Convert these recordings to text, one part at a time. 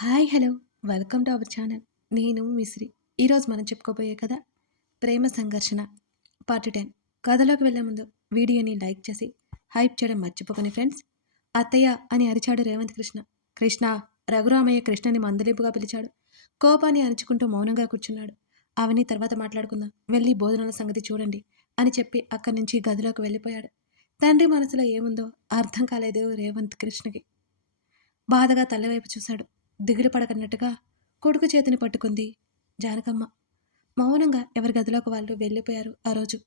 Hi hello. Welcome to our channel. నేను మిశ్రీ ఈరోజు మనం చెప్పుకోబోయే కథ ప్రేమ సంఘర్షణ పార్ట్ టెన్ కథలోకి వెళ్ళే ముందు వీడియోని లైక్ చేసి హైప్ చేయడం మర్చిపోకండి ఫ్రెండ్స్. అత్తయ్య అని అరిచాడు రేవంత్ కృష్ణ. కృష్ణ రఘురామయ్య కృష్ణని మందలింపుగా పిలిచాడు. కోపాన్ని అణుచుకుంటూ మౌనంగా కూర్చున్నాడు. అవని తర్వాత మాట్లాడుకుందాం. వెళ్ళి భోజనాల సంగతి చూడండి అని చెప్పి అక్కడి నుంచి గదిలోకి వెళ్ళిపోయాడు. తండ్రి మనసులో ఏముందో అర్థం కాలేదు రేవంత్ కృష్ణకి. బాధగా తల్లవైపు చూశాడు. దిగులు పడకన్నట్టుగా కొడుకు చేతిని పట్టుకుంది జానకమ్మ. మౌనంగా ఎవరి గదిలోకి వాళ్ళు వెళ్ళిపోయారు ఆ రోజు.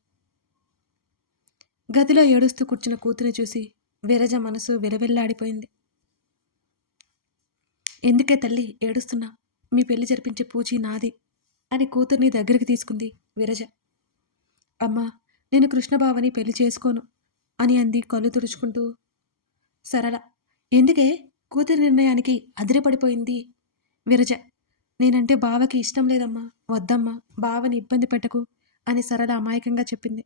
గదిలో ఏడుస్తూ కూర్చున్న కూతురు చూసి విరజ మనసు విలవిల్లాడిపోయింది. ఎందుకే తల్లి ఏడుస్తున్నా? మీ పెళ్ళి జరిపించే పూచి నాది అని కూతుర్ని దగ్గరికి తీసుకుంది విరజ. అమ్మా నేను కృష్ణబావని పెళ్ళి చేసుకోను అని అంది కళ్ళు తుడుచుకుంటూ. సరళ ఎందుకే? కూతురి నిర్ణయానికి అదిరిపడిపోయింది. విరజ నేనంటే బావకి ఇష్టం లేదమ్మా వద్దమ్మా బావని ఇబ్బంది పెట్టకు అని సరళ అమాయకంగా చెప్పింది.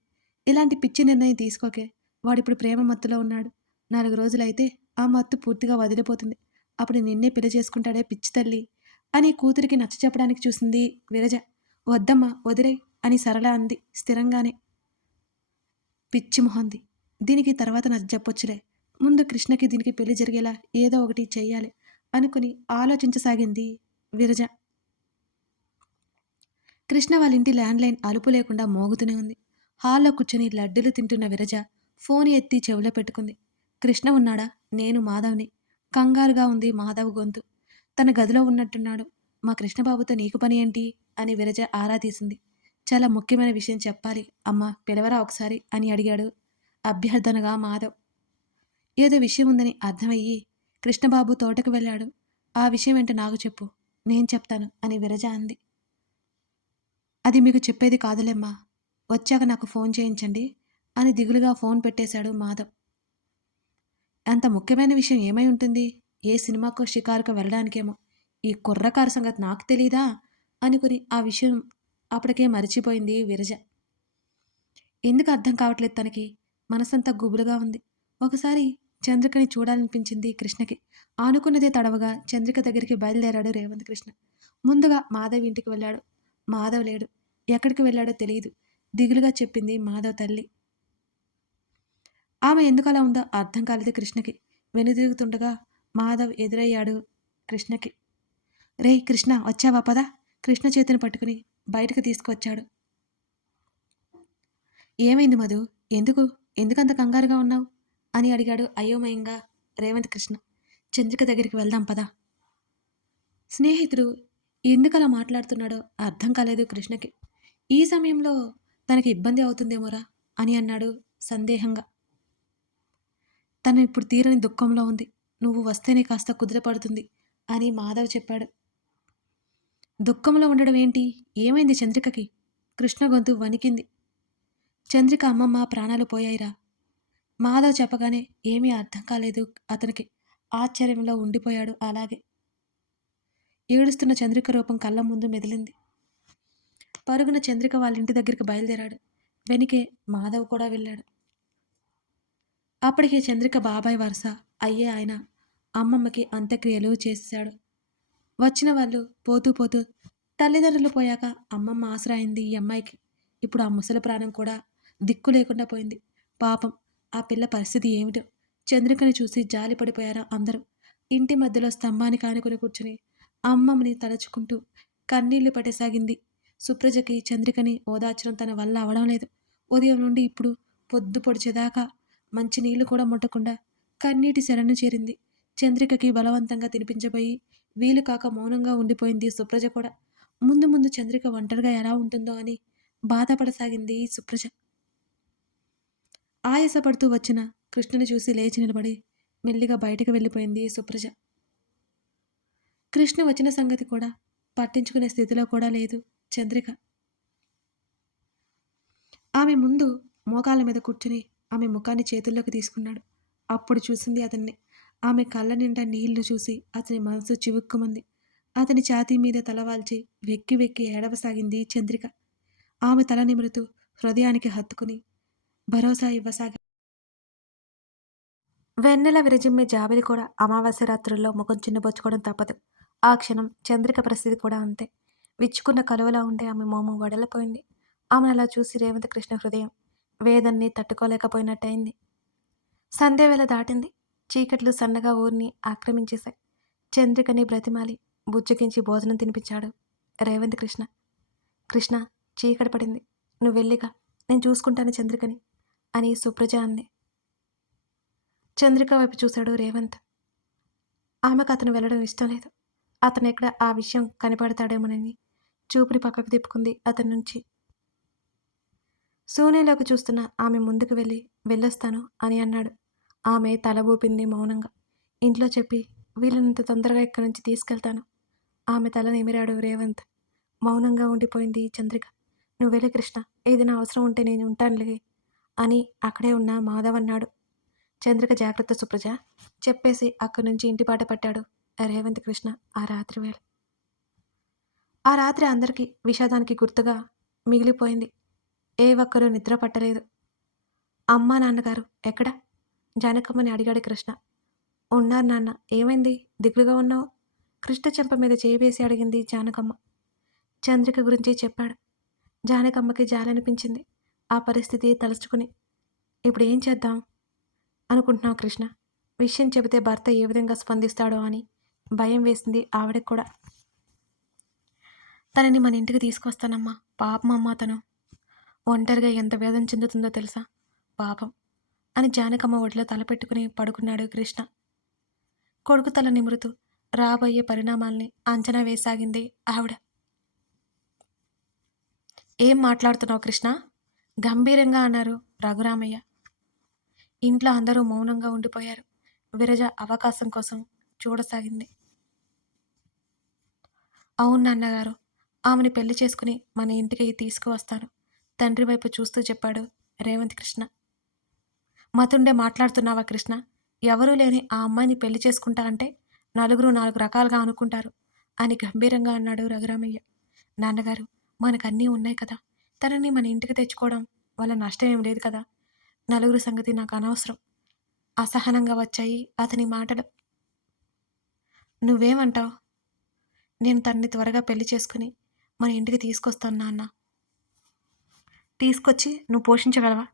ఇలాంటి పిచ్చి నిర్ణయం తీసుకోకే వాడిప్పుడు ప్రేమ మత్తులో ఉన్నాడు. నాలుగు రోజులైతే ఆ మత్తు పూర్తిగా వదిలిపోతుంది. అప్పుడు నిన్నే పెళ్ళి చేసుకుంటాడే పిచ్చి తల్లి అని కూతురికి నచ్చ చెప్పడానికి చూసింది విరజ. వద్దమ్మా వదిలేయ్ అని సరళ అంది స్థిరంగానే. పిచ్చి మొహంది. దీనికి తర్వాత నచ్చ చెప్పొచ్చులే. ముందు కృష్ణకి దీనికి పెళ్ళి జరిగేలా ఏదో ఒకటి చెయ్యాలి అనుకుని ఆలోచించసాగింది విరజ. కృష్ణ వాళ్ళ ఇంటి ల్యాండ్లైన్ అలుపు లేకుండా మోగుతూనే ఉంది. హాల్లో కూర్చొని లడ్డులు తింటున్న విరజ ఫోన్ ఎత్తి చెవిలో పెట్టుకుంది. కృష్ణ ఉన్నాడా? నేను మాధవ్ని. కంగారుగా ఉంది మాధవ్ గొంతు. తన గదిలో ఉన్నట్టున్నాడు. మా కృష్ణబాబుతో నీకు పని ఏంటి? అని విరజ ఆరా తీసింది. చాలా ముఖ్యమైన విషయం చెప్పాలి. అమ్మ పిలవరా ఒకసారి? అని అడిగాడు. అభ్యర్థనగా మాధవ్. ఏదో విషయం ఉందని అర్థమయ్యి కృష్ణబాబు తోటకు వెళ్ళాడు. ఆ విషయం ఏంటో నాకు చెప్పు నేను చెప్తాను అని విరజ అంది. అది మీకు చెప్పేది కాదులేమ్మా వచ్చాక నాకు ఫోన్ చేయించండి అని దిగులుగా ఫోన్ పెట్టేశాడు మాధవ్. అంత ముఖ్యమైన విషయం ఏమై ఉంటుంది? ఏ సినిమాకో షికారుకు వెళ్ళడానికేమో? ఈ కుర్రకారు సంగతి నాకు తెలీదా? అనుకుని ఆ విషయం అప్పటికే మరిచిపోయింది విరజ. ఎందుకు అర్థం కావట్లేదు తనకి? మనసంతా గుబులుగా ఉంది. ఒకసారి చంద్రికని చూడాలనిపించింది కృష్ణకి. ఆనుకున్నదే తడవగా చంద్రిక దగ్గరికి బయలుదేరాడు రేవంత్ కృష్ణ. ముందుగా మాధవ్ ఇంటికి వెళ్ళాడు. మాధవ్ లేడు. ఎక్కడికి వెళ్ళాడో తెలియదు దిగులుగా చెప్పింది మాధవ్ తల్లి. ఆమె ఎందుకు అలా ఉందో అర్థం కాలేదు కృష్ణకి. వెనుదిరుగుతుండగా మాధవ్ ఎదురయ్యాడు కృష్ణకి. రే కృష్ణ వచ్చావా? పద. కృష్ణ చేతిని పట్టుకుని బయటకు తీసుకువచ్చాడు ఏమైంది మధు? ఎందుకు? ఎందుకంత కంగారుగా ఉన్నావు? అని అడిగాడు అయోమయంగా రేవంత్ కృష్ణ. చంద్రిక దగ్గరికి వెళ్దాం పదా. స్నేహితుడు ఎందుకలా మాట్లాడుతున్నాడో అర్థం కాలేదు కృష్ణకి. ఈ సమయంలో తనకి ఇబ్బంది అవుతుందేమోరా అని అన్నాడు సందేహంగా. తను ఇప్పుడు తీరని దుఃఖంలో ఉంది. నువ్వు వస్తేనే కాస్త కుదిరపడుతుంది అని మాధవ్ చెప్పాడు. దుఃఖంలో ఉండడం ఏంటి? ఏమైంది చంద్రికకి? కృష్ణ గొంతు వణికింది. చంద్రిక అమ్మమ్మ ప్రాణాలు పోయాయిరా. మాధవ్ చెప్పగానే ఏమీ అర్థం కాలేదు. అతనికి ఆశ్చర్యంలో ఉండిపోయాడు అలాగే. ఏడుస్తున్న చంద్రిక రూపం కళ్ళ ముందు మెదిలింది. పరుగున చంద్రిక వాళ్ళ ఇంటి దగ్గరికి బయలుదేరాడు. వెనికే మాధవ్ కూడా వెళ్ళాడు. అప్పటికే చంద్రిక బాబాయ్ వరుస అయ్యే ఆయన అమ్మమ్మకి అంత్యక్రియలు చేశాడు. వచ్చిన వాళ్ళు పోతూ పోతూ తల్లిదండ్రులు పోయాక అమ్మమ్మ ఆసరాయింది ఈ అమ్మాయికి. ఇప్పుడు ఆ ముసలి ప్రాణం కూడా దిక్కు లేకుండా పోయింది. పాపం ఆ పిల్ల పరిస్థితి ఏమిటో? చంద్రికని చూసి జాలి పడిపోయారా అందరూ? ఇంటి మధ్యలో స్తంభానికి ఆనుకుని కూర్చుని అమ్మమ్మని తలచుకుంటూ కన్నీళ్ళు పట్టసాగింది. సుప్రజకి చంద్రికని ఓదార్చడం తన వల్ల అవడం లేదు. ఉదయం నుండి ఇప్పుడు పొద్దు పొడిచేదాకా మంచి నీళ్ళు కూడా ముట్టకుండా కన్నీటి శరణు చేరింది. చంద్రికకి బలవంతంగా తినిపించబోయి వీలు కాక మౌనంగా ఉండిపోయింది సుప్రజ కూడా. ముందు ముందు చంద్రిక ఒంటరిగా ఎలా ఉంటుందో అని బాధపడసాగింది సుప్రజ. ఆయాసపడుతూ వచ్చిన కృష్ణని చూసి లేచి నిలబడి మెల్లిగా బయటకు వెళ్ళిపోయింది సుప్రజ. కృష్ణ వచ్చిన సంగతి కూడా పట్టించుకునే స్థితిలో కూడా లేదు చంద్రిక. ఆమె ముందు మోకాల మీద కూర్చుని ఆమె ముఖాన్ని చేతుల్లోకి తీసుకున్నాడు. అప్పుడు చూసింది అతన్ని. ఆమె కళ్ళ నిండా నీళ్ళు చూసి అతని మనసు చివుక్కుమంది. అతని ఛాతీ మీద తలవాల్చి వెక్కి వెక్కి ఏడవసాగింది చంద్రిక. ఆమె తల నిమురుతూ హృదయానికి హత్తుకుని భరోసా ఇవ్వసాగా వెన్నెల విరజిమ్మే జాబిలి కూడా అమావాస్య రాత్రుల్లో ముఖం చిన్నబోచుకోవడం తప్పదు. ఆ క్షణం చంద్రిక పరిస్థితి కూడా అంతే. విచ్చుకున్న కలువలా ఉండే ఆమె మోము వడలిపోయింది. ఆమెను అలా చూసి రేవంత్ కృష్ణ హృదయం వేదన్ని తట్టుకోలేకపోయినట్టయింది. సంధ్యవేళ దాటింది. చీకట్లు సన్నగా ఊరిని ఆక్రమించేశాయి. చంద్రికని బ్రతిమాలి బుజ్జగించి భోజనం తినిపించాడు రేవంత్ కృష్ణ. కృష్ణ చీకటి పడింది. నువ్వు వెళ్ళిగా నేను చూసుకుంటాను చంద్రికని. అని సుప్రజ అంది చంద్రిక వైపు చూశాడు రేవంత్. ఆమెకు అతను వెళ్ళడం ఇష్టం లేదు. అతను ఎక్కడ ఆ విషయం కనపడతాడేమోనని చూపుని పక్కకు తిప్పుకుంది అతని నుంచి. సూనేలోకి చూస్తున్న ఆమె ముందుకు వెళ్ళి వెళ్ళొస్తాను అని అన్నాడు. ఆమె తల ఊపింది మౌనంగా. ఇంట్లో చెప్పి వీళ్ళనంత తొందరగా ఇక్కడి నుంచి తీసుకెళ్తాను. ఆమె తల నిమిరాడు రేవంత్. మౌనంగా ఉండిపోయింది చంద్రిక. నువ్వు వెళ్ళి కృష్ణ. ఏదైనా అవసరం ఉంటే నేను ఉంటానులే. అని అక్కడే ఉన్న మాధవ్ అన్నాడు. చంద్రిక జాగ్రత్త సుప్రజ చెప్పేసి అక్కడి నుంచి ఇంటిపాట పట్టాడు రేవంత్ కృష్ణ ఆ రాత్రి వేళ. ఆ రాత్రి అందరికీ విషాదానికి గుర్తుగా మిగిలిపోయింది. ఏ ఒక్కరూ నిద్ర పట్టలేదు. అమ్మా నాన్నగారు ఎక్కడ? జానకమ్మని అడిగాడు కృష్ణ. ఉన్నారు నాన్న. ఏమైంది? దిగులుగా ఉన్నావు? కృష్ణ చెంప మీద చేయి వేసి అడిగింది జానకమ్మ. చంద్రిక గురించి చెప్పాడు. జానకమ్మకి జాలనిపించింది. ఆ పరిస్థితి తలుచుకుని ఇప్పుడు ఏం చేద్దాం? అనుకుంటున్నావు కృష్ణ. విషయం చెబితే భర్త ఏ విధంగా స్పందిస్తాడో అని భయం వేసింది ఆవిడకి కూడా. తనని మన ఇంటికి తీసుకొస్తానమ్మా పాపం అమ్మ తను. ఒంటరిగా ఎంత వేదన చెందుతుందో తెలుసా? పాపం. అని జానకమ్మ ఒడిలో తలపెట్టుకుని పడుకున్నాడు కృష్ణ. కొడుకు తల నిమురుతూ రాబోయే పరిణామాల్ని అంచనా వేసాగింది ఆవిడ. ఏం మాట్లాడుతున్నావు కృష్ణ? గంభీరంగా అన్నారు రఘురామయ్య. ఇంట్లో అందరూ మౌనంగా ఉండిపోయారు. విరజ అవకాశం కోసం చూడసాగింది. అవును నాన్నగారు ఆమెని పెళ్ళి చేసుకుని మన ఇంటికి తీసుకువస్తాను. తండ్రి వైపు చూస్తూ చెప్పాడు రేవంత్ కృష్ణ. మతుండే మాట్లాడుతున్నావా కృష్ణ? ఎవరూ లేని ఆ అమ్మాయిని పెళ్ళి చేసుకుంటా అంటే నలుగురు నాలుగు రకాలుగా అనుకుంటారు అని గంభీరంగా అన్నాడు రఘురామయ్య. నాన్నగారు మనకు అన్నీ ఉన్నాయి కదా. తనని మన ఇంటికి తెచ్చుకోవడం వల్ల నష్టం ఏం లేదు కదా? నలుగురు సంగతి నాకు అనవసరం. అసహనంగా వచ్చాయి అతని మాటలు. నువ్వేమంటావు? నేను తనని త్వరగా పెళ్ళి చేసుకుని మన ఇంటికి తీసుకొస్తాను నాన్న. తీసుకొచ్చి నువ్వు పోషించగలవా?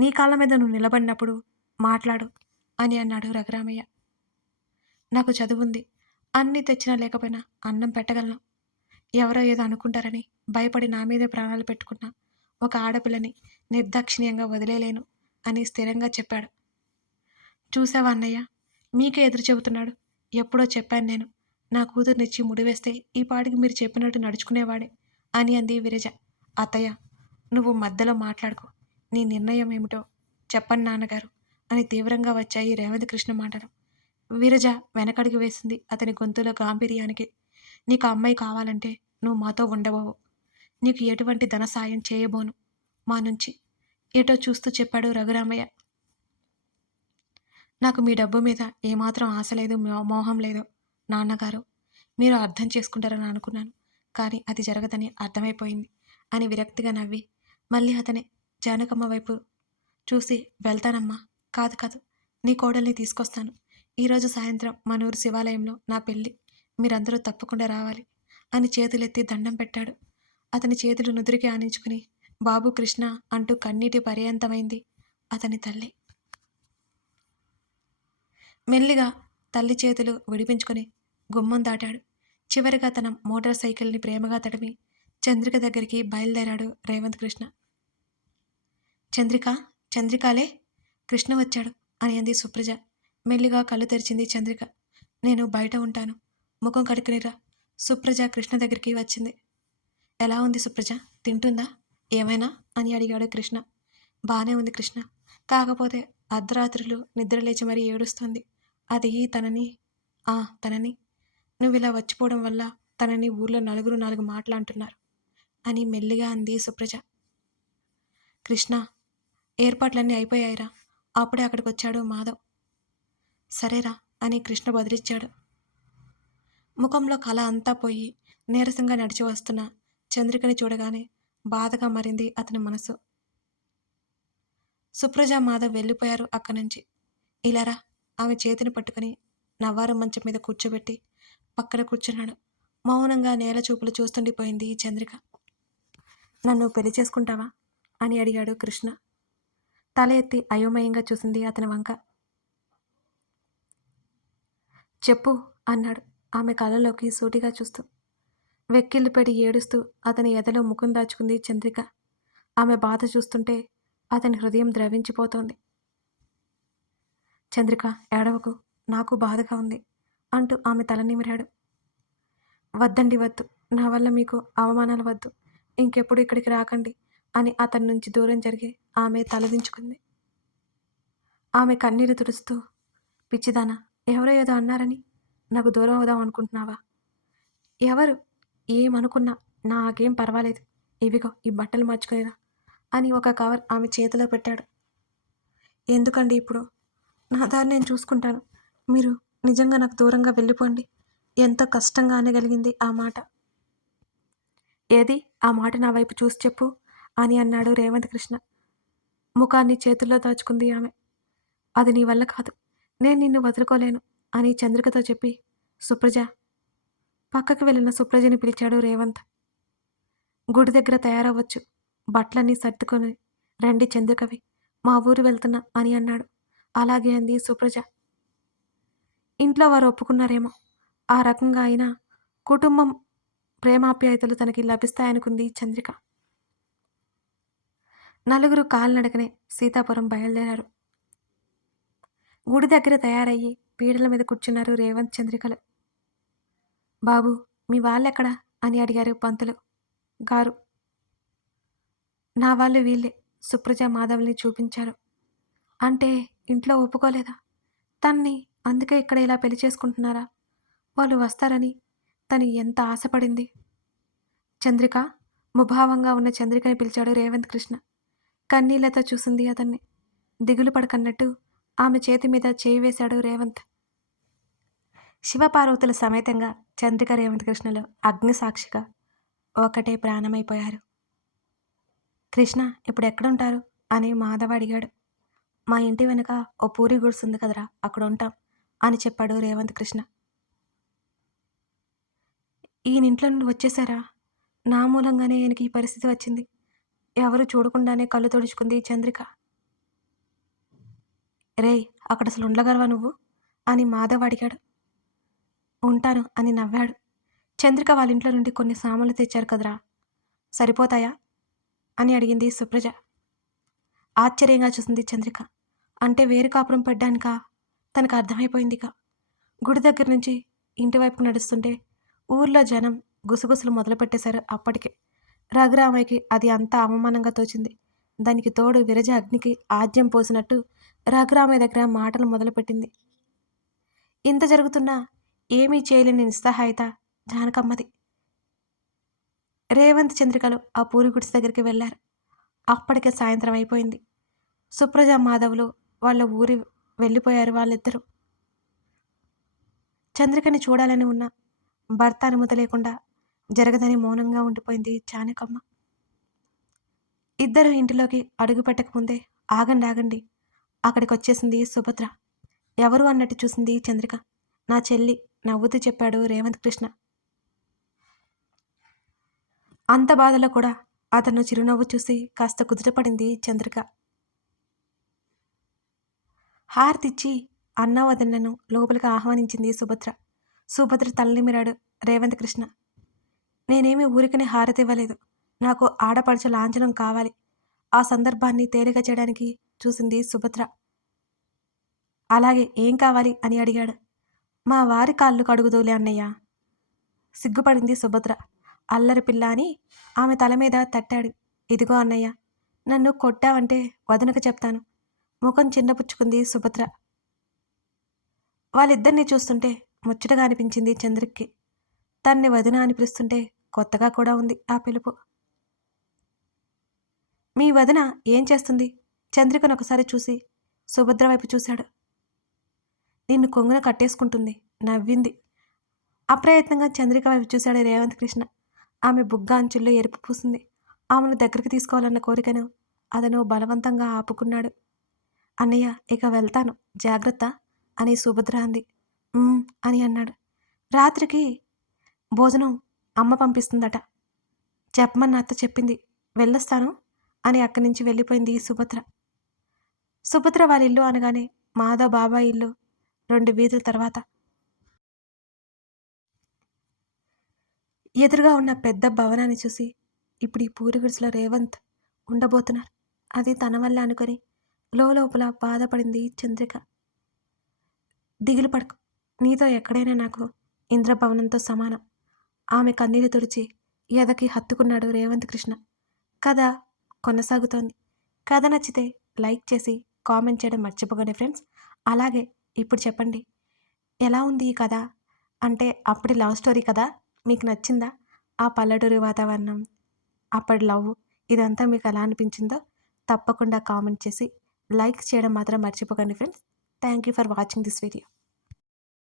నీ కాళ్ళ మీద నువ్వు నిలబడినప్పుడు మాట్లాడు అని అన్నాడు రఘురామయ్య. నాకు చదువుంది. అన్నీ తెచ్చినా లేకపోయినా అన్నం పెట్టగలను. ఎవరో ఏదో అనుకుంటారని భయపడి నా మీదే ప్రాణాలు పెట్టుకున్నా ఒక ఆడపిల్లని నిర్దాక్షిణ్యంగా వదిలేలేను అని స్థిరంగా చెప్పాడు. చూసావా అన్నయ్య? మీకే ఎదురు చెబుతున్నాడు. ఎప్పుడో చెప్పాను నేను. నా కూతురునిచ్చి ముడివేస్తే ఈ పాటికి మీరు చెప్పినట్టు నడుచుకునేవాడే అని అంది విరజ. అత్తయ్య నువ్వు మధ్యలో మాట్లాడుకో. నీ నిర్ణయం ఏమిటో చెప్పండి నాన్నగారు అని తీవ్రంగా వచ్చాయి రేవంత్ కృష్ణ మాటలు. విరజ వెనకడుగు వేసింది అతని గొంతులో గాంభీర్యానికి. నీకు అమ్మాయి కావాలంటే నువ్వు మాతో ఉండబోవు నీకు ఎటువంటి ధన సాయం చేయబోను. మా నుంచి ఏటో చూస్తూ చెప్పాడు రఘురామయ్య. నాకు మీ డబ్బు మీద ఏమాత్రం ఆశ లేదు మో- మోహం లేదు నాన్నగారు. మీరు అర్థం చేసుకుంటారని అనుకున్నాను. కానీ అది జరగదని అర్థమైపోయింది అని విరక్తిగా నవ్వి మళ్ళీ అతనే జానకమ్మ వైపు చూసి వెళ్తానమ్మా కాదు కాదు నీ కోడల్ని తీసుకొస్తాను. ఈరోజు సాయంత్రం మనూరు శివాలయంలో నా పెళ్ళి. మీరందరూ తప్పకుండా రావాలి. అని చేతులెత్తి దండం పెట్టాడు. అతని చేతులు నుదురికి ఆనించుకుని బాబు కృష్ణ అంటూ కన్నీటి పర్యంతమైంది అతని తల్లి. మెల్లిగా తల్లి చేతులు విడిపించుకొని గుమ్మం దాటాడు. చివరిగా తన మోటార్ సైకిల్ని ప్రేమగా తడిమి చంద్రిక దగ్గరికి బయలుదేరాడు రేవంత్ కృష్ణ. చంద్రిక చంద్రికాలే కృష్ణ వచ్చాడు అని అంది సుప్రజ. మెల్లిగా కళ్ళు తెరిచింది చంద్రిక. నేను బయట ఉంటాను. ముఖం కడుక్కునిరా. సుప్రజ కృష్ణ దగ్గరికి వచ్చింది. ఎలా ఉంది సుప్రజ? తింటుందా? ఏమైనా? అని అడిగాడు కృష్ణ. బాగానే ఉంది కృష్ణ. కాకపోతే అర్ధరాత్రులు నిద్ర లేచి మరీ ఏడుస్తుంది. అది తనని ఆ తనని. నువ్వు ఇలా వచ్చిపోవడం వల్ల తనని ఊర్లో నలుగురు నాలుగు మాటలు అంటున్నారు అని మెల్లిగా అంది సుప్రజ. కృష్ణ ఏర్పాట్లన్నీ అయిపోయాయిరా. అప్పుడే అక్కడికి వచ్చాడు మాధవ్. సరేరా అని కృష్ణ బదిలిచ్చాడు. ముఖంలో కళ అంతా పోయి నీరసంగా నడిచి వస్తున్న చంద్రికని చూడగానే బాధగా మారింది అతని మనసు. సుప్రజ మాధవ్ వెళ్ళిపోయారు అక్కడి నుంచి ఇలారా ఆమె చేతిని పట్టుకుని నవ్వారు మంచం మీద కూర్చోబెట్టి పక్కన కూర్చున్నాడు. మౌనంగా నేల చూపులు చూస్తుండిపోయింది చంద్రిక. నన్ను పెళ్ళి చేసుకుంటావా? అని అడిగాడు కృష్ణ. తల ఎత్తి అయోమయంగా చూసింది అతని వంక. చెప్పు అన్నాడు. ఆమె కళ్ళలోకి సూటిగా చూస్తూ వెక్కిళ్ళు పెడి ఏడుస్తూ అతని ఎదలో ముఖం దాచుకుంది చంద్రిక. ఆమె బాధ చూస్తుంటే అతని హృదయం ద్రవించిపోతోంది. చంద్రిక ఏడవకు నాకు బాధగా ఉంది అంటూ ఆమె తల నిమిరాడు. వద్దండి వద్దు నా వల్ల మీకు అవమానాలు వద్దు ఇంకెప్పుడు ఇక్కడికి రాకండి అని అతని నుంచి దూరం జరిగి ఆమె తలదించుకుంది ఆమె కన్నీరు తుడుస్తూ పిచ్చిదానా ఎవరో ఏదో అన్నారని నాకు దూరం అవుదాం అనుకుంటున్నావా? ఎవరు? ఏమనుకున్నా నాకేం పర్వాలేదు. ఇవిగో ఈ బట్టలు మార్చుకునేరా అని ఒక కవర్ ఆమె చేతిలో పెట్టాడు. ఎందుకండి ఇప్పుడు? నా దారి నేను చూసుకుంటాను. మీరు నిజంగా నాకు దూరంగా వెళ్ళిపోండి. ఎంతో కష్టంగా అనగలిగింది ఆ మాట. ఏది? ఆ మాట నా వైపు చూసి చెప్పు అని అన్నాడు రేవంత్ కృష్ణ. ముఖాన్ని చేతుల్లో దాచుకుంది ఆమె. అది నీ వల్ల కాదు. నేను నిన్ను వదులుకోలేను. అని చంద్రికతో చెప్పి సుప్రజ పక్కకు వెళ్ళిన సుప్రజని పిలిచాడు రేవంత్. గుడి దగ్గర తయారవ్వచ్చు. బట్టలన్నీ సర్దుకొని రండి చంద్రికవి మా ఊరు వెళ్తున్నా అని అన్నాడు. అలాగే అంది సుప్రజ. ఇంట్లో వారు ఒప్పుకున్నారేమో. ఆ రకంగా అయినా కుటుంబం ప్రేమాప్యాయతలు తనకి లభిస్తాయనుకుంది చంద్రిక. నలుగురు కాలినడకనే సీతాపురం బయలుదేరారు. గుడి దగ్గర తయారయ్యి పీడల మీద కూర్చున్నారు రేవంత్ చంద్రికలు. బాబు మీ వాళ్ళెక్కడా? అని అడిగారు పంతులు గారు. నా వాళ్ళు వీళ్ళే సుప్రజ మాధవ్ని చూపించారు. అంటే ఇంట్లో ఒప్పుకోలేదా? తన్ని అందుకే ఇక్కడ ఇలా పెళ్ళి చేసుకుంటున్నారా? వాళ్ళు వస్తారని తను ఎంత ఆశపడింది? చంద్రిక ముభావంగా ఉన్న చంద్రికని పిలిచాడు రేవంత్ కృష్ణ. కన్నీళ్ళతో చూసింది అతన్ని. దిగులు పడకన్నట్టు ఆమె చేతి మీద చేయి వేశాడు రేవంత్. శివపార్వతుల సమేతంగా చంద్రిక రేవంత్ కృష్ణలు అగ్నిసాక్షిగా ఒకటే ప్రాణమైపోయారు. కృష్ణ ఇప్పుడు ఎక్కడుంటారు? అని మాధవ అడిగాడు. మా ఇంటి వెనుక ఓ పూరి గుడిసుంది కదరా అక్కడ ఉంటాం అని చెప్పాడు రేవంత్ కృష్ణ. ఈయనింట్లో నుండి వచ్చేసారా నా మూలంగానే ఈయనకి ఈ పరిస్థితి వచ్చింది. ఎవరు చూడకుండానే కళ్ళు తుడుచుకుంది చంద్రిక. రేయ్ అక్కడ అసలు ఉండగలవా నువ్వు? అని మాధవ్ అడిగాడు. ఉంటాను అని నవ్వాడు. చంద్రిక వాళ్ళ ఇంట్లో నుండి కొన్ని సామాన్లు తెచ్చారు కదరా. సరిపోతాయా? అని అడిగింది సుప్రజ. ఆశ్చర్యంగా చూసింది చంద్రిక. అంటే వేరు కాపురం పడ్డానికా? తనకు అర్థమైపోయిందిగా గుడి దగ్గర నుంచి ఇంటి వైపు నడుస్తుంటే ఊర్లో జనం గుసగుసలు మొదలుపెట్టేశారు అప్పటికే. రఘురామయ్యకి అది అంతా అవమానంగా తోచింది. దానికి తోడు విరజ అగ్నికి ఆద్యం పోసినట్టు రఘురామయ్య దగ్గర మాటలు మొదలుపెట్టింది. ఇంత జరుగుతున్నా ఏమీ చేయలేని నిస్సహాయత జానకమ్మది. రేవంత్ చంద్రికలు ఆ పూరి గుడిసె దగ్గరికి వెళ్ళారు అప్పటికే సాయంత్రం అయిపోయింది. సుప్రజ మాధవులు వాళ్ళ ఊరి వెళ్ళిపోయారు వాళ్ళిద్దరూ. చంద్రికని చూడాలని ఉన్న భర్త అనుమతి లేకుండా జరగదని మౌనంగా ఉండిపోయింది చానకమ్మ ఇద్దరు ఇంటిలోకి అడుగు పెట్టకముందే ఆగండి ఆగండి. అక్కడికి వచ్చేసింది సుభద్ర. ఎవరు అన్నట్టు చూసింది చంద్రిక. నా చెల్లి నవ్వుతూ చెప్పాడు రేవంత్ కృష్ణ. అంత బాధలో కూడా అతను చిరునవ్వు చూసి కాస్త కుదుటపడింది చంద్రిక. హారతిచ్చి అన్న వదన్నను లోపలికి ఆహ్వానించింది సుభద్ర. సుభద్ర తల్లిమిరాడు రేవంత్ కృష్ణ. నేనేమి ఊరికనే హారతి ఇవ్వలేదు నాకు ఆడపడుచు లాంఛనం కావాలి. ఆ సందర్భాన్ని తేలిక చేయడానికి చూసింది సుభద్ర. అలాగే ఏం కావాలి? అని అడిగాడు. మా వారి కాళ్ళు కడుగుదోలే అన్నయ్య. సిగ్గుపడింది సుభద్ర. అల్లరి పిల్ల అని ఆమె తల మీద తట్టాడు. ఇదిగో అన్నయ్య నన్ను కొట్టావంటే వదనక చెప్తాను. ముఖం చిన్నపుచ్చుకుంది సుభద్ర. వాళ్ళిద్దరినీ చూస్తుంటే ముచ్చటగా అనిపించింది చంద్రిక్కి. తన్ని వదిన అని పిలుస్తుంటే కొత్తగా కూడా ఉంది ఆ పిలుపు. మీ వదిన ఏం చేస్తుంది? చంద్రికను ఒకసారి చూసి సుభద్ర వైపు చూశాడు. నిన్ను కొంగున కట్టేసుకుంటుంది నవ్వింది. అప్రయత్నంగా చంద్రిక వైపు చూశాడు రేవంత్ కృష్ణ. ఆమె బుగ్గ అంచుల్లో ఎరుపు పూసింది. ఆమెను దగ్గరికి తీసుకోవాలన్న కోరికను అతను బలవంతంగా ఆపుకున్నాడు. అన్నయ్య ఇక వెళ్తాను. జాగ్రత్త అని సుభద్ర అంది. అని అన్నాడు. రాత్రికి భోజనం అమ్మ పంపిస్తుందట. చెప్పమన్న అత్త చెప్పింది. వెళ్ళొస్తాను. అని అక్కడి నుంచి వెళ్ళిపోయింది సుభద్ర. సుభద్ర వాళ్ళ ఇల్లు అనగానే మాధవ్ బాబాయ్ ఇల్లు రెండు వీధుల తర్వాత. ఎదురుగా ఉన్న పెద్ద భవనాన్ని చూసి ఇప్పుడు ఈ పూరిగుడిసెలో రేవంత్ ఉండబోతున్నారు. అది తన వల్ల అనుకొని లోపల బాధపడింది చంద్రిక. దిగులు పడకు. నీతో ఎక్కడైనా నాకు ఇంద్రభవనంతో సమానం. ఆమె కన్నీరు తుడిచి ఎదకి హత్తుకున్నాడు రేవంత్ కృష్ణ. కథ కొనసాగుతోంది. కథ నచ్చితే లైక్ చేసి కామెంట్ చేయడం మర్చిపోకండి ఫ్రెండ్స్. అలాగే ఇప్పుడు చెప్పండి. ఎలా ఉంది ఈ కథ? అంటే అప్పటి లవ్ స్టోరీ కదా? మీకు నచ్చిందా? ఆ పల్లెటూరి వాతావరణం అప్పటి లవ్ ఇదంతా మీకు ఎలా అనిపించిందో తప్పకుండా కామెంట్ చేసి లైక్ చేయడం మాత్రం మర్చిపోకండి friends. Thank you for watching this video.